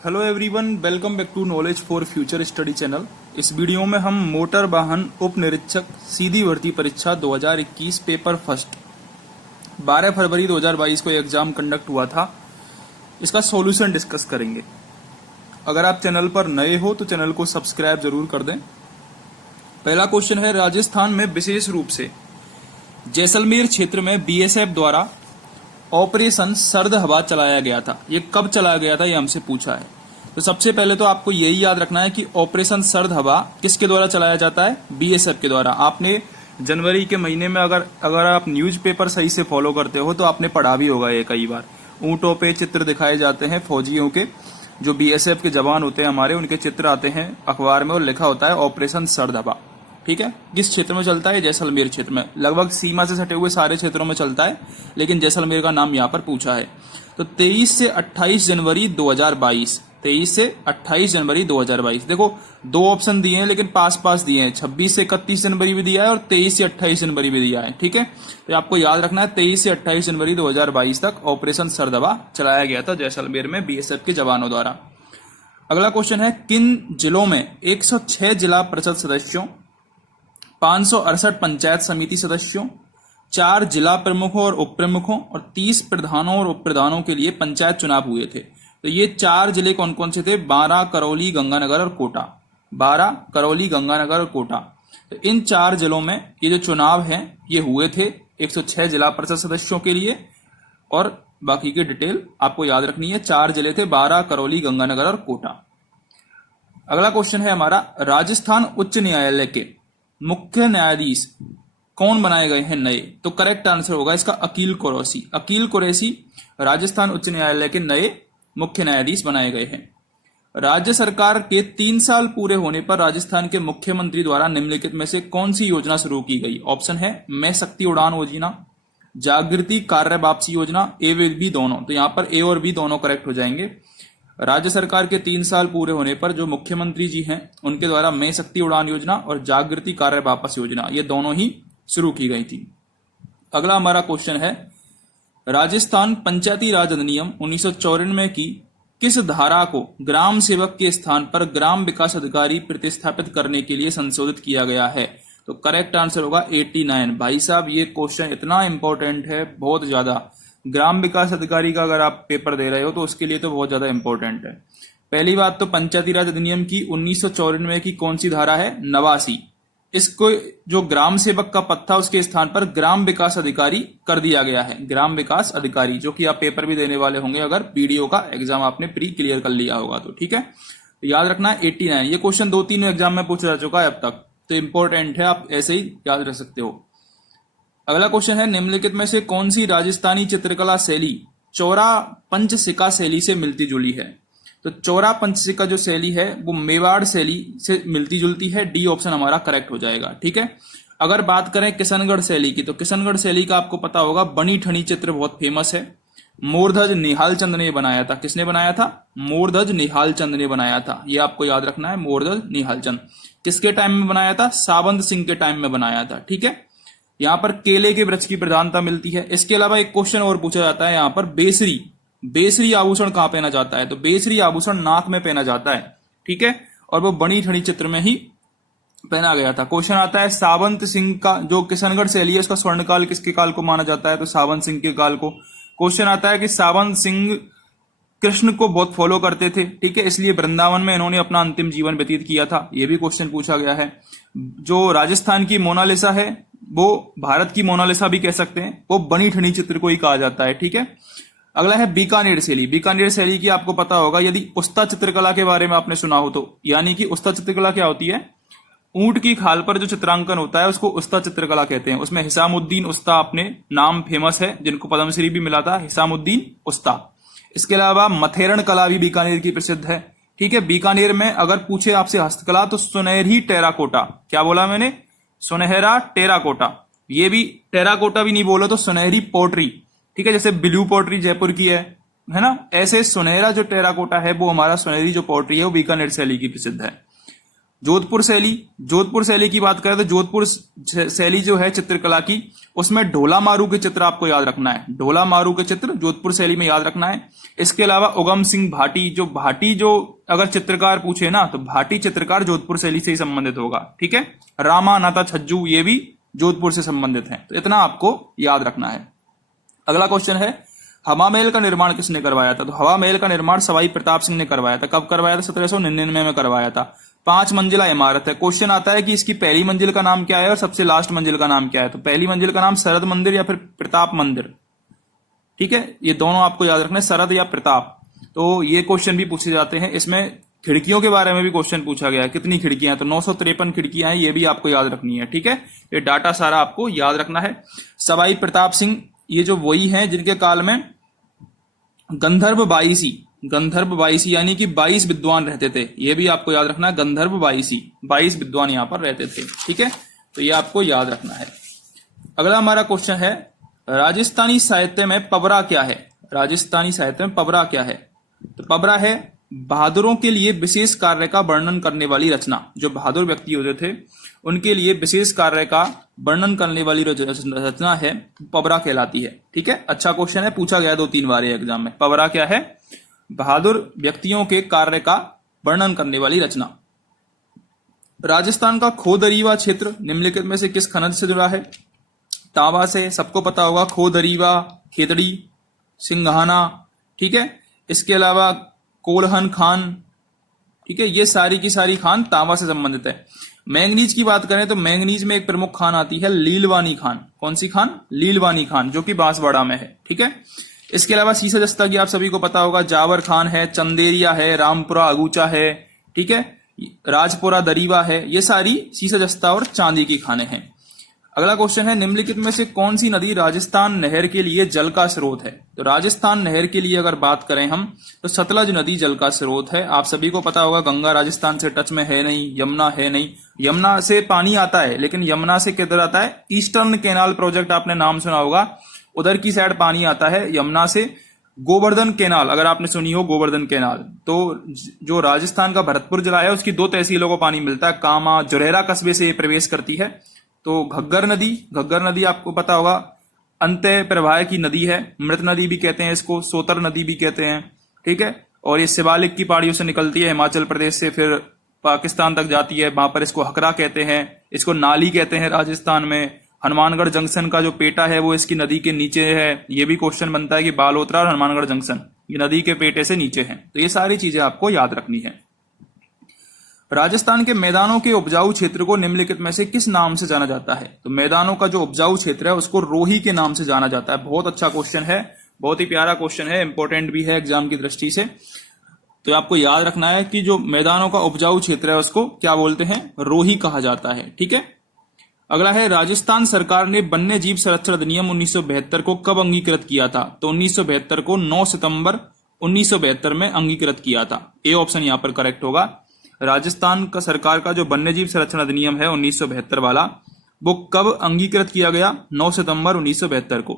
Hello everyone, welcome back to knowledge for future study channel. इस video में हम motor वाहन उप निरीक्षक सीधी भर्ती परीक्षा 2021 पेपर फर्स्ट 12 फरवरी 2022 को एग्जाम कंडक्ट हुआ था, इसका सॉल्यूशन डिस्कस करेंगे। अगर आप चैनल पर नए हो तो चैनल को सब्सक्राइब जरूर कर दें। पहला क्वेश्चन है, राजस्थान में विशेष रूप से जैसलमेर क्षेत्र में बीएसएफ द्वारा ऑपरेशन सर्द हवा चलाया गया था। ये कब चलाया गया था, ये हमसे पूछा है। तो सबसे पहले तो आपको यही याद रखना है कि ऑपरेशन सर्द हवा किसके द्वारा चलाया जाता है, बीएसएफ के द्वारा। आपने जनवरी के महीने में अगर आप न्यूज़पेपर सही से फॉलो करते हो तो आपने पढ़ा भी होगा ये कई बार। ऊंटों पे चित्र दिखाए जाते हैं फौजियों के, जो बीएसएफ के जवान होते हैं हमारे, उनके चित्र आते हैं अखबार में और लिखा होता है ऑपरेशन सर्द हवा। ठीक है, किस क्षेत्र में चलता है, जैसलमेर क्षेत्र में। लगभग सीमा से सटे हुए सारे क्षेत्रों में चलता है, लेकिन जैसलमेर का नाम यहाँ पर पूछा है। तो 23 से 28 जनवरी 2022, 23 से 28 जनवरी 2022। देखो दो ऑप्शन दिए हैं लेकिन पास पास दिए हैं, 26 से 31 जनवरी भी दिया है और 23 से 28 जनवरी भी दिया है। ठीक है, तो आपको याद रखना है 23 से 28 जनवरी 2022 तक ऑपरेशन सर्द हवा चलाया गया था जैसलमेर में बीएसएफ के जवानों द्वारा। अगला क्वेश्चन है, किन जिलों में 106 जिला परिषद सदस्यों, 568 पंचायत समिति सदस्यों, 4 जिला प्रमुखों और उप प्रमुखों और 30 प्रधानों और उप प्रधानों के लिए पंचायत चुनाव हुए थे। तो ये 4 जिले कौन कौन से थे, 12, करौली, गंगानगर और कोटा। 12, करौली, गंगानगर और कोटा। तो इन 4 जिलों में ये जो चुनाव हैं ये हुए थे 106 जिला परिषद सदस्यों के लिए, और बाकी की डिटेल आपको याद रखनी है। 4 जिले थे, 12, करौली, गंगानगर और कोटा। अगला क्वेश्चन है हमारा, राजस्थान उच्च न्यायालय के मुख्य न्यायाधीश कौन बनाए गए हैं नए। तो करेक्ट आंसर होगा इसका अकील कुरैशी। अकील कुरैशी राजस्थान उच्च न्यायालय के नए मुख्य न्यायाधीश बनाए गए हैं। राज्य सरकार के 3 साल पूरे होने पर राजस्थान के मुख्यमंत्री द्वारा निम्नलिखित में से कौन सी योजना शुरू की गई। ऑप्शन है मैं शक्ति उड़ान योजना, जागृति कार्य वापसी योजना, ए व बी दोनों। तो यहाँ पर ए और बी दोनों करेक्ट हो जाएंगे। राज्य सरकार के 3 साल पूरे होने पर जो मुख्यमंत्री जी हैं उनके द्वारा मैं शक्ति उड़ान योजना और जागृति कार्य वापस योजना, ये दोनों ही शुरू की गई थी। अगला हमारा क्वेश्चन है, राजस्थान पंचायती राज अधिनियम 1994 की किस धारा को ग्राम सेवक के स्थान पर ग्राम विकास अधिकारी प्रतिस्थापित करने के लिए संशोधित किया गया है। तो करेक्ट आंसर होगा 89। भाई साहब ये क्वेश्चन इतना इंपॉर्टेंट है, बहुत ज्यादा। ग्राम विकास अधिकारी का अगर आप पेपर दे रहे हो तो उसके लिए तो बहुत ज्यादा इंपॉर्टेंट है। पहली बात तो पंचायती राज अधिनियम की 1994 की कौन सी धारा है, 89। इसको जो ग्राम सेवक का पद था उसके स्थान पर ग्राम विकास अधिकारी कर दिया गया है। ग्राम विकास अधिकारी, जो कि आप पेपर भी देने वाले होंगे अगर पीडीओ का एग्जाम आपने प्री क्लियर कर लिया होगा तो। ठीक है, तो याद रखना है 89। ये क्वेश्चन 2-3 एग्जाम में पूछा जा चुका है अब तक, तो इंपॉर्टेंट है, आप ऐसे ही याद रख सकते हो। अगला क्वेश्चन है, निम्नलिखित में से कौन सी राजस्थानी चित्रकला शैली चौरा पंचशिका शैली से मिलती जुली है। तो चौरा पंचशिका जो शैली है वो मेवाड़ शैली से मिलती जुलती है। डी ऑप्शन हमारा करेक्ट हो जाएगा। ठीक है, अगर बात करें किशनगढ़ शैली की, तो किशनगढ़ शैली का आपको पता होगा बनी ठनी चित्र बहुत फेमस है। मोरध्वज निहाल चंद ने बनाया था। किसने बनाया था, मोरध्वज निहाल चंद ने बनाया था। ये आपको याद रखना है, मोरध्वज निहाल चंद। किसके टाइम में बनाया था, सावंत सिंह के टाइम में बनाया था। ठीक है, यहाँ पर केले के वृक्ष की प्रधानता मिलती है। इसके अलावा एक क्वेश्चन और पूछा जाता है यहाँ पर, बेसरी आभूषण कहाँ पहना जाता है। तो बेसरी आभूषण नाक में पहना जाता है। ठीक है, और वो बनी ठनी चित्र में ही पहना गया था। क्वेश्चन आता है, सावंत सिंह का जो किशनगढ़ शैली है उसका स्वर्णकाल किसके काल को माना जाता है। तो सावंत सिंह के काल को। क्वेश्चन आता है कि सावंत सिंह कृष्ण को बहुत फॉलो करते थे। ठीक है, इसलिए वृंदावन में इन्होंने अपना अंतिम जीवन व्यतीत किया था। यह भी क्वेश्चन पूछा गया है। जो राजस्थान की मोनालिसा है वो भारत की मोनालिसा भी कह सकते हैं, वो बनी ठनी चित्र को ही कहा जाता है। ठीक है, अगला है बीकानेर शैली। बीकानेर शैली की आपको पता होगा, यदि उस्ता चित्रकला के बारे में आपने सुना हो तो। यानी कि उस्ता चित्रकला क्या होती है, ऊंट की खाल पर जो चित्रांकन होता है उसको उस्ता चित्रकला कहते हैं। उसमें हिसामुद्दीन उस्ता अपने नाम फेमस है, जिनको पद्मश्री भी मिला था, हिसामुद्दीन उस्ता। इसके अलावा मथेरण कला भी बीकानेर की प्रसिद्ध है। ठीक है, बीकानेर में अगर पूछे आपसे हस्तकला तो सुनहरी टेराकोटा, क्या बोला मैंने, सुनहरा टेराकोटा। ये भी टेराकोटा भी नहीं बोलो तो सुनहरी पोट्री। ठीक है, जैसे ब्लू पोट्री जयपुर की है ना, ऐसे सुनहरा जो टेराकोटा है वो हमारा सुनहरी जो पोट्री है वो बीकानेर शैली की प्रसिद्ध है। जोधपुर शैली की बात करें तो जोधपुर शैली जो है चित्रकला की, उसमें ढोला मारू के चित्र आपको याद रखना है। ढोला मारू के चित्र जोधपुर शैली में याद रखना है। इसके अलावा उगम सिंह भाटी जो अगर चित्रकार पूछे ना तो भाटी चित्रकार जोधपुर शैली से ही संबंधित होगा। ठीक है, रामा नाथा छज्जू ये भी जोधपुर से संबंधित हैं। तो इतना आपको याद रखना है। अगला क्वेश्चन है, हवा महल का निर्माण किसने करवाया था? तो हवा महल का निर्माण सवाई प्रताप सिंह ने करवाया था। कब करवाया था? 1799 में करवाया था। 5 मंजिला इमारत है। क्वेश्चन आता है कि इसकी पहली मंजिल का नाम क्या है और सबसे लास्ट मंजिल का नाम क्या है। तो पहली मंजिल का नाम शरद मंदिर या फिर प्रताप मंदिर। ठीक है, ये दोनों आपको याद रखना है, शरद या प्रताप। तो ये क्वेश्चन भी पूछे जाते हैं। इसमें खिड़कियों के बारे में भी क्वेश्चन पूछा गया है, कितनी खिड़कियां हैं? तो 953 खिड़कियां हैं, ये भी आपको याद रखनी है। ठीक है, ये डाटा सारा आपको याद रखना है। सवाई प्रताप सिंह ये जो वही हैं जिनके काल में गंधर्व बाईसी यानी कि 22 विद्वान रहते थे। ये भी आपको याद रखना है, गंधर्व 22 विद्वान यहां पर रहते थे। ठीक है, तो ये आपको याद रखना है। अगला हमारा क्वेश्चन है, राजस्थानी साहित्य में पबरा क्या है? राजस्थानी साहित्य में पबरा क्या है? तो पबरा है बहादुरों के लिए विशेष कार्य का वर्णन करने वाली रचना। जो बहादुर व्यक्ति होते थे उनके लिए विशेष कार्य का वर्णन करने वाली रचना है, पबरा कहलाती है। ठीक है, अच्छा क्वेश्चन है, पूछा गया 2-3 बार एग्जाम में। पबरा क्या है? बहादुर व्यक्तियों के कार्य का वर्णन करने वाली रचना। राजस्थान का खोदरीवा क्षेत्र निम्नलिखित में से किस खनन से जुड़ा है? तांबा से, सबको पता होगा। खोदरीवा, खेतड़ी, सिंघाना। ठीक है, इसके अलावा कोलहन खान। ठीक है, ये सारी की सारी खान तांबा से संबंधित है। मैंगनीज की बात करें तो मैंगनीज में एक प्रमुख खान आती है लीलवानी खान। कौन सी खान? लीलवानी खान, जो कि बांसवाड़ा में है। ठीक है, इसके अलावा सीसा जस्ता की आप सभी को पता होगा, जावर खान है, चंदेरिया है, रामपुरा अगूचा है। ठीक है, राजपुरा दरीवा है। ये सारी सीसा जस्ता और चांदी की खाने हैं। अगला क्वेश्चन है, निम्नलिखित में से कौन सी नदी राजस्थान नहर के लिए जल का स्रोत है? तो राजस्थान नहर के लिए अगर बात करें हम तो सतलज नदी जल का स्रोत है। आप सभी को पता होगा, गंगा राजस्थान से टच में है नहीं, यमुना है नहीं। यमुना से पानी आता है, लेकिन यमुना से किधर आता है? ईस्टर्न कैनाल प्रोजेक्ट आपने नाम सुना होगा, उधर की साइड पानी आता है यमुना से। गोवर्धन कैनाल अगर आपने सुनी हो, गोवर्धन कैनाल, तो जो राजस्थान का भरतपुर जिला है उसकी 2 तहसीलों को पानी मिलता है। कामा जुरेरा कस्बे से प्रवेश करती है। तो घग्गर नदी आपको पता होगा अंत्य प्रवाह की नदी है। मृत नदी भी कहते हैं इसको, सोतर नदी भी कहते हैं। ठीक है, और ये शिवालिक की पहाड़ियों से निकलती है, हिमाचल प्रदेश से फिर पाकिस्तान तक जाती है। वहां पर इसको हकरा कहते हैं, इसको नाली कहते हैं राजस्थान में। हनुमानगढ़ जंक्शन का जो पेटा है वो इसकी नदी के नीचे है। ये भी क्वेश्चन बनता है कि बालोतरा और हनुमानगढ़ जंक्शन ये नदी के पेटे से नीचे है। तो ये सारी चीजें आपको याद रखनी है। राजस्थान के मैदानों के उपजाऊ क्षेत्र को निम्नलिखित में से किस नाम से जाना जाता है? तो मैदानों का जो उपजाऊ क्षेत्र है उसको रोही के नाम से जाना जाता है। बहुत अच्छा क्वेश्चन है, बहुत ही प्यारा क्वेश्चन है, इंपॉर्टेंट भी है एग्जाम की दृष्टि से। तो आपको याद रखना है कि जो मैदानों का उपजाऊ क्षेत्र है उसको क्या बोलते हैं? रोही कहा जाता है। ठीक है, अगला है, राजस्थान सरकार ने वन्य जीव संरक्षण अधिनियम 1972 को कब अंगीकृत किया था? तो 1972 को 9 सितंबर 1972 में अंगीकृत किया था। ए ऑप्शन यहाँ पर करेक्ट होगा। राजस्थान का सरकार का जो वन्य जीव संरक्षण अधिनियम है 1972 वाला, वो कब अंगीकृत किया गया? 9 सितंबर 1972 को।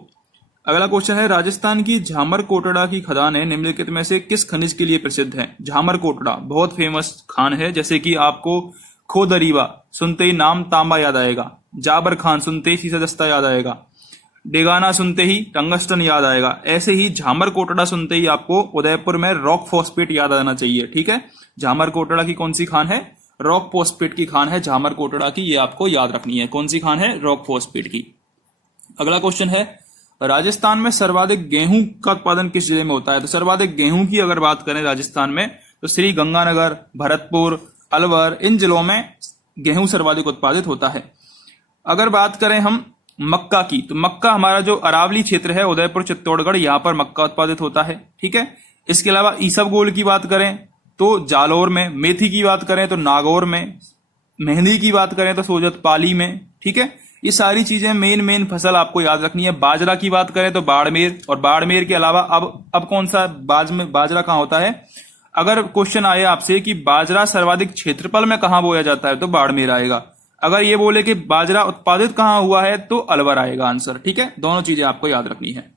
अगला क्वेश्चन है, राजस्थान की झामर कोटड़ा की खदानें निम्नलिखित में से किस खनिज के लिए प्रसिद्ध है? झामर कोटड़ा बहुत फेमस खान है, जैसे कि आपको खोदरीवा सुनते ही नाम तांबा याद आएगा, जाबर खान सुनते ही सीसा जस्ता याद आएगा, डेगाना सुनते ही टंगस्टन याद आएगा। ऐसे ही झामर कोटड़ा सुनते ही आपको उदयपुर में रॉक फॉस्फेट याद आना चाहिए। ठीक है, झामर कोटड़ा की कौन सी खान है? रॉक फॉस्फेट की खान है झामर कोटड़ा की, ये आपको याद रखनी है। कौन सी खान है? रॉक फॉस्फेट की। अगला क्वेश्चन है, राजस्थान में सर्वाधिक गेहूं का उत्पादन किस जिले में होता है? तो सर्वाधिक गेहूं की अगर बात करें राजस्थान में तो श्री गंगानगर, भरतपुर, अलवर, इन जिलों में गेहूं सर्वाधिक उत्पादित होता है। अगर बात करें हम मक्का की, तो मक्का हमारा जो अरावली क्षेत्र है, उदयपुर, चित्तौड़गढ़, यहां पर मक्का उत्पादित होता है। ठीक है, इसके अलावा ईसबगोल की बात करें तो जालौर में, मेथी की बात करें तो नागौर में, मेहंदी की बात करें तो सोजत पाली में। ठीक है, ये सारी चीजें मेन फसल आपको याद रखनी है। बाजरा की बात करें तो बाड़मेर, और बाड़मेर के अलावा अब कौन सा बाजरा कहां होता है? अगर क्वेश्चन आए आपसे कि बाजरा सर्वाधिक क्षेत्रफल में कहां बोया जाता है तो बाड़मेर आएगा। अगर ये बोले कि बाजरा उत्पादित कहां हुआ है तो अलवर आएगा आंसर। ठीक है, दोनों चीजें आपको याद रखनी है।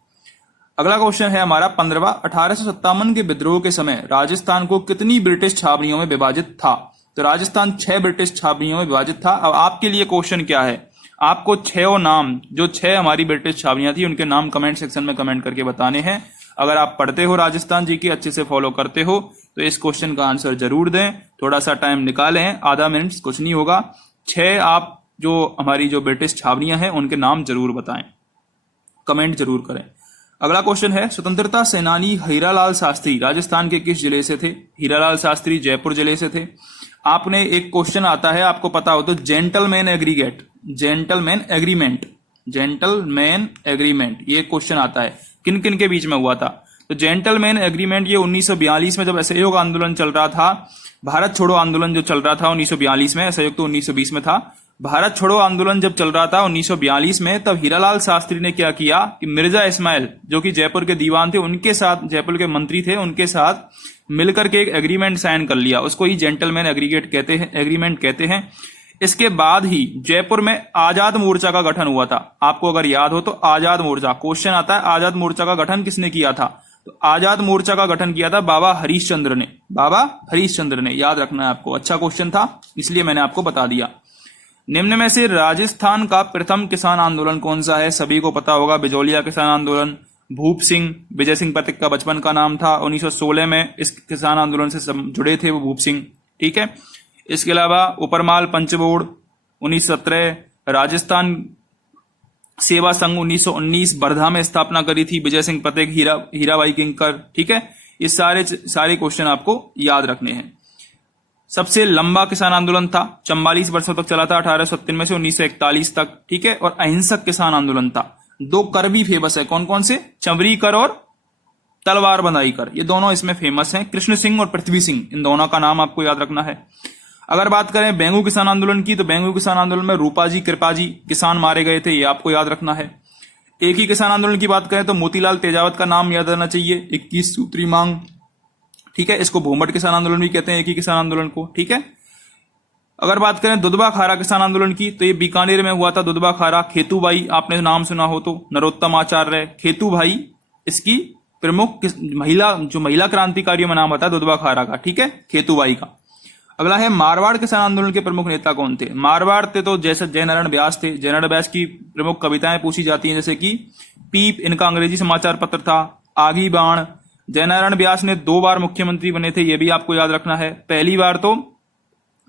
अगला क्वेश्चन है हमारा 15वां, 1857 के विद्रोह के समय राजस्थान को कितनी ब्रिटिश छावनियों में विभाजित था? तो राजस्थान 6 ब्रिटिश छावनियों में विभाजित था। अब आपके लिए क्वेश्चन क्या है, आपको 6 नाम, जो 6 हमारी ब्रिटिश छावनियां थी, उनके नाम कमेंट सेक्शन में कमेंट करके बताने हैं। अगर आप पढ़ते हो राजस्थान जी की, अच्छे से फॉलो करते हो, तो इस क्वेश्चन का आंसर जरूर दें। थोड़ा सा टाइम निकालें, आधा मिनट, कुछ नहीं होगा। 6 आप जो हमारी जो ब्रिटिश छावनियां हैं उनके नाम जरूर बताएं, कमेंट जरूर करें। अगला क्वेश्चन है, स्वतंत्रता सेनानी हीरालाल शास्त्री राजस्थान के किस जिले से थे? हीरालाल शास्त्री जयपुर जिले से थे। आपने एक क्वेश्चन आता है, आपको पता हो तो, gentleman aggregate, gentleman agreement, gentleman agreement, ये क्वेश्चन आता है, किन किन के बीच में हुआ था? तो जेंटलमैन एग्रीमेंट ये 1942 में जब असहयोग आंदोलन चल रहा था, भारत छोड़ो आंदोलन जो चल रहा था 1942 में, असहयोग तो 1920 में था। भारत छोड़ो आंदोलन जब चल रहा था 1942 में, तब हीरालाल शास्त्री ने क्या किया कि मिर्जा इस्माइल, जो कि जयपुर के दीवान थे, उनके साथ, जयपुर के मंत्री थे, उनके साथ मिलकर के एक एग्रीमेंट साइन कर लिया। उसको ही जेंटलमैन एग्रीगेट कहते हैं, एग्रीमेंट कहते हैं। इसके बाद ही जयपुर में आजाद मोर्चा का गठन हुआ था। आपको अगर याद हो तो आजाद मोर्चा, क्वेश्चन आता है, आजाद मोर्चा का गठन किसने किया था? तो आजाद मोर्चा का गठन किया था बाबा हरीशचंद्र ने, बाबा हरीशचंद्र ने, याद रखना है आपको। अच्छा क्वेश्चन था, इसलिए मैंने आपको बता दिया। निम्न में से राजस्थान का प्रथम किसान आंदोलन कौन सा है? सभी को पता होगा, बिजौलिया किसान आंदोलन। भूप सिंह, विजय सिंह पथिक का बचपन का नाम था। 1916 में इस किसान आंदोलन से जुड़े थे वो भूप सिंह, ठीक है। इसके अलावा उपरमाल पंचबोड़ 1917, राजस्थान सेवा संघ 1919 वर्धा में स्थापना करी थी विजय सिंह पथिक, हीराबाई किंकर, ठीक है। ये सारे क्वेश्चन आपको याद रखने हैं। सबसे लंबा किसान आंदोलन था, 44 वर्षों तक चला था, 1897 से 1941 तक, ठीक है। और अहिंसक किसान आंदोलन था। 2 कर भी फेमस है, कौन कौन से? चमरी कर और तलवार बंधाई कर, ये दोनों इसमें फेमस हैं। कृष्ण सिंह और पृथ्वी सिंह, इन दोनों का नाम आपको याद रखना है। अगर बात करें बेंगू किसान आंदोलन की, तो बेंगू किसान आंदोलन में रूपाजी कृपाजी किसान मारे गए थे, ये आपको याद रखना है। एक ही किसान आंदोलन की बात करें तो मोतीलाल तेजावत का नाम याद रहना चाहिए, 21 सूत्री मांग, ठीक है। इसको भूमट किसान आंदोलन भी कहते हैं, एक ही किसान आंदोलन को, ठीक है। अगर बात करें दुधवा खारा किसान आंदोलन की, तो ये बीकानेर में हुआ था, दुधवा खारा। खेतूबाई, आपने नाम सुना हो तो, नरोत्तम आचार्य, खेतूबाई इसकी प्रमुख महिला, जो महिला क्रांतिकारियों में नाम आता है दुधवा खारा का, ठीक है, खेतूबाई का। अगला है मारवाड़ किसान आंदोलन के प्रमुख नेता कौन थे? मारवाड़ थे तो जैसे जयनारायण व्यास थे। जयनारायण व्यास की प्रमुख कविताएं पूछी जाती हैं, जैसे कि पीप, इनका अंग्रेजी समाचार पत्र था। आगी बाण, जयनारायण व्यास ने 2 बार मुख्यमंत्री बने थे, ये भी आपको याद रखना है। पहली बार तो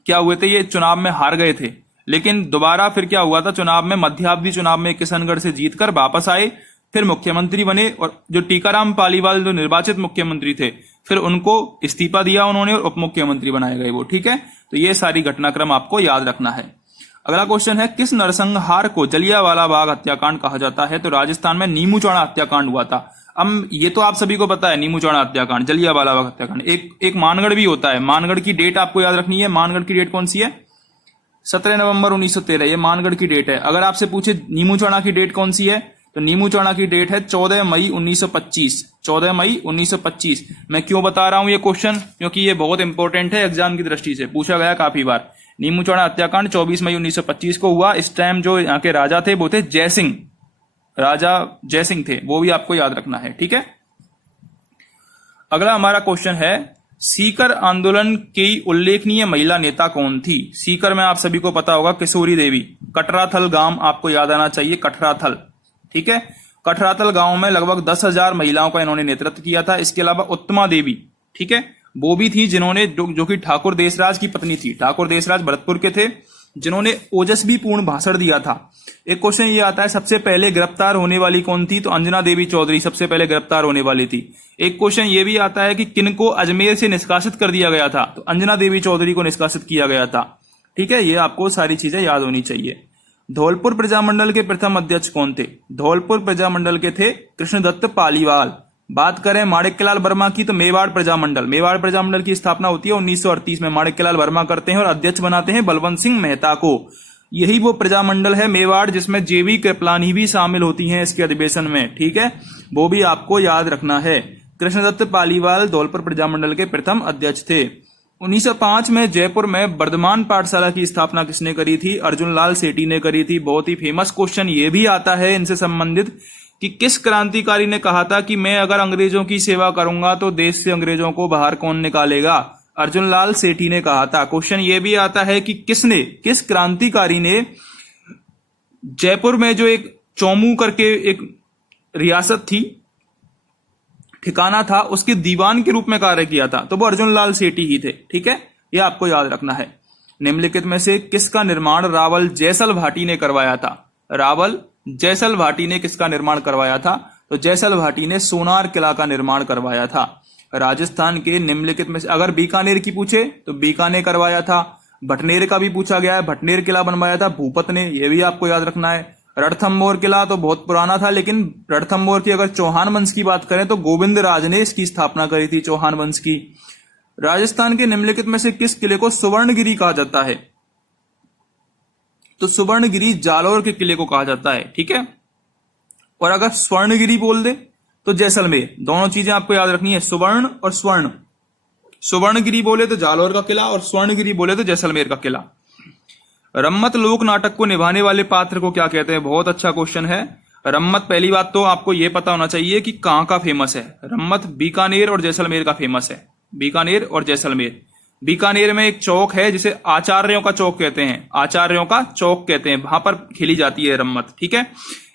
क्या हुए थे, ये चुनाव में हार गए थे, लेकिन दोबारा फिर क्या हुआ था, चुनाव में, मध्यावधि चुनाव में किशनगढ़ से जीतकर वापस आए, फिर मुख्यमंत्री बने। और जो टीकाराम पालीवाल जो निर्वाचित मुख्यमंत्री थे, फिर उनको इस्तीफा दिया उन्होंने और उप मुख्यमंत्री बनाए गए वो, ठीक है। तो ये सारी घटनाक्रम आपको याद रखना है। अगला क्वेश्चन है, किस नरसंहार को जलियांवाला बाग हत्याकांड कहा जाता है? तो राजस्थान में नीमू चौड़ा हत्याकांड हुआ था। अब ये तो आप सभी को पता है, नीमू चौड़ा हत्याकांड, जलियांवाला बाग हत्याकांड। एक मानगढ़ भी होता है, मानगढ़ की डेट आपको याद रखनी है। मानगढ़ की डेट कौन सी है? 17 नवंबर 1913, ये मानगढ़ की डेट है। अगर आपसे पूछे नीमू चौड़ा की डेट कौन सी है, तो नीमू चौड़ा की डेट है 14 मई 1925, 14 मई 1925। मैं क्यों बता रहा हूं ये क्वेश्चन, क्योंकि ये बहुत इंपॉर्टेंट है, एग्जाम की दृष्टि से पूछा गया काफी बार। नीमू चौड़ा हत्याकांड 24 मई 1925 को हुआ। इस टाइम जो यहाँ के राजा थे वो थे जयसिंह, राजा जयसिंह थे, वो भी आपको याद रखना है, ठीक है। अगला हमारा क्वेश्चन है, सीकर आंदोलन की उल्लेखनीय महिला नेता कौन थी? सीकर में आप सभी को पता होगा किशोरी देवी। कटराथल गांव आपको याद आना चाहिए, कटराथल, ठीक है। कटराथल गांव में लगभग 10,000 महिलाओं का इन्होंने नेतृत्व किया था। इसके अलावा उत्तमा देवी, ठीक है, वो भी थी, जिन्होंने जो कि ठाकुर देशराज की पत्नी थी। ठाकुर देशराज भरतपुर के थे, जिन्होंने ओजस्वी पूर्ण भाषण दिया था। एक क्वेश्चन ये आता है, सबसे पहले गिरफ्तार होने वाली कौन थी? तो अंजना देवी चौधरी सबसे पहले गिरफ्तार होने वाली थी। एक क्वेश्चन ये भी आता है कि किनको अजमेर से निष्कासित कर दिया गया था? तो अंजना देवी चौधरी को निष्कासित किया गया था, ठीक है। ये आपको सारी चीजें याद होनी चाहिए। धौलपुर प्रजामंडल के प्रथम अध्यक्ष कौन थे? धौलपुर प्रजामंडल के थे कृष्णदत्त पालीवाल। बात करें माणिक्यलाल वर्मा की, तो मेवाड़ प्रजामंडल की स्थापना होती है 1938 में, माणिक्यलाल वर्मा करते हैं और अध्यक्ष बनाते हैं बलवंत सिंह मेहता को। यही वो प्रजामंडल है मेवाड़ जिसमें जेवी कृपलानी भी शामिल होती हैं इसके अधिवेशन में, ठीक है, वो भी आपको याद रखना है। कृष्णदत्त पालीवाल धौलपुर प्रजामंडल के प्रथम अध्यक्ष थे। 1905 में जयपुर में वर्धमान पाठशाला की स्थापना किसने करी थी? अर्जुन लाल सेठी ने करी थी। बहुत ही फेमस क्वेश्चन ये भी आता है इनसे संबंधित कि किस क्रांतिकारी ने कहा था कि मैं अगर अंग्रेजों की सेवा करूंगा तो देश से अंग्रेजों को बाहर कौन निकालेगा? अर्जुनलाल सेठी ने कहा था। क्वेश्चन ये भी आता है कि किस क्रांतिकारी ने जयपुर में जो एक चौमू करके एक रियासत थी, ठिकाना था, उसके दीवान के रूप में कार्य किया था, तो वो अर्जुनलाल सेठी ही थे। ठीक है, ये आपको याद रखना है। निम्नलिखित में से किसका निर्माण रावल जयसल भाटी ने करवाया था? रावल जयसल भाटी ने किसका निर्माण करवाया था? तो जयसल भाटी ने सोनार किला का निर्माण करवाया था। राजस्थान के निम्नलिखित में से अगर बीकानेर की पूछे तो बीकानेर करवाया था। भटनेर का भी पूछा गया है, भटनेर किला बनवाया था भूपत ने, यह भी आपको याद रखना है। रणथंभौर किला तो बहुत पुराना था, लेकिन रणथंभौर की अगर चौहान वंश की बात करें तो गोविंद राज ने इसकी स्थापना करी थी, चौहान वंश की। राजस्थान के निम्नलिखित में से किस किले को सुवर्णगिरी कहा जाता है? तो सुवर्णगिरी जालौर के किले को कहा जाता है। ठीक है, और अगर स्वर्णगिरी बोल दे तो जैसलमेर। दोनों चीजें आपको याद रखनी है, सुवर्ण और स्वर्ण। सुवर्णगिरी बोले तो जालौर का किला और स्वर्णगिरी बोले तो जैसलमेर का किला। रम्मत लोक नाटक को निभाने वाले पात्र को क्या कहते हैं? बहुत अच्छा क्वेश्चन है। रम्मत, पहली बात तो आपको यह पता होना चाहिए कि कहां का फेमस है। रम्मत बीकानेर और जैसलमेर का फेमस है, बीकानेर और जैसलमेर। बीकानेर में एक चौक है जिसे आचार्यों का चौक कहते हैं, आचार्यों का चौक कहते हैं, वहां पर खेली जाती है रम्मत। ठीक है,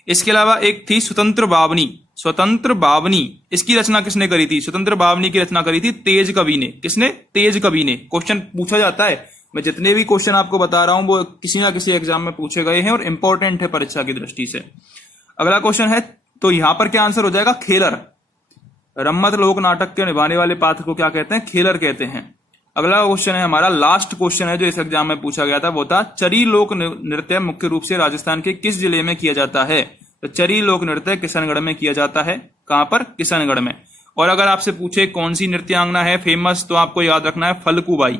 इसके अलावा एक थी स्वतंत्र बावनी। स्वतंत्र बावनी, इसकी रचना किसने करी थी? स्वतंत्र बावनी की रचना करी थी तेज कवि ने। किसने? तेज कवि ने। क्वेश्चन पूछा जाता है, मैं जितने भी क्वेश्चन आपको बता रहा हूं वो किसी ना किसी एग्जाम में पूछे गए हैं और इंपॉर्टेंट है परीक्षा की दृष्टि से। अगला क्वेश्चन है, तो यहां पर क्या आंसर हो जाएगा? खेलर। रम्मत लोक नाटक के निभाने वाले पात्र को क्या कहते हैं? खेलर कहते हैं। अगला क्वेश्चन है हमारा, लास्ट क्वेश्चन है जो इस एग्जाम में पूछा गया था, वो था चरी लोक नृत्य मुख्य रूप से राजस्थान के किस जिले में किया जाता है? तो चरी लोक नृत्य किशनगढ़ में किया जाता है। कहां पर? किशनगढ़ में। और अगर आपसे पूछे कौन सी नृत्यांगना है फेमस, तो आपको याद रखना है फल्गुबाई।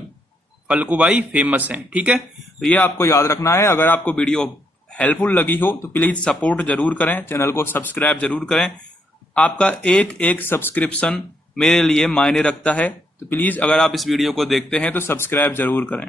फल्गुबाई फेमस है। ठीक है, तो ये आपको याद रखना है। अगर आपको वीडियो हेल्पफुल लगी हो तो प्लीज सपोर्ट जरूर करें, चैनल को सब्सक्राइब जरूर करें। आपका एक एक सब्सक्रिप्शन मेरे लिए मायने रखता है, तो प्लीज अगर आप इस वीडियो को देखते हैं तो सब्सक्राइब जरूर करें।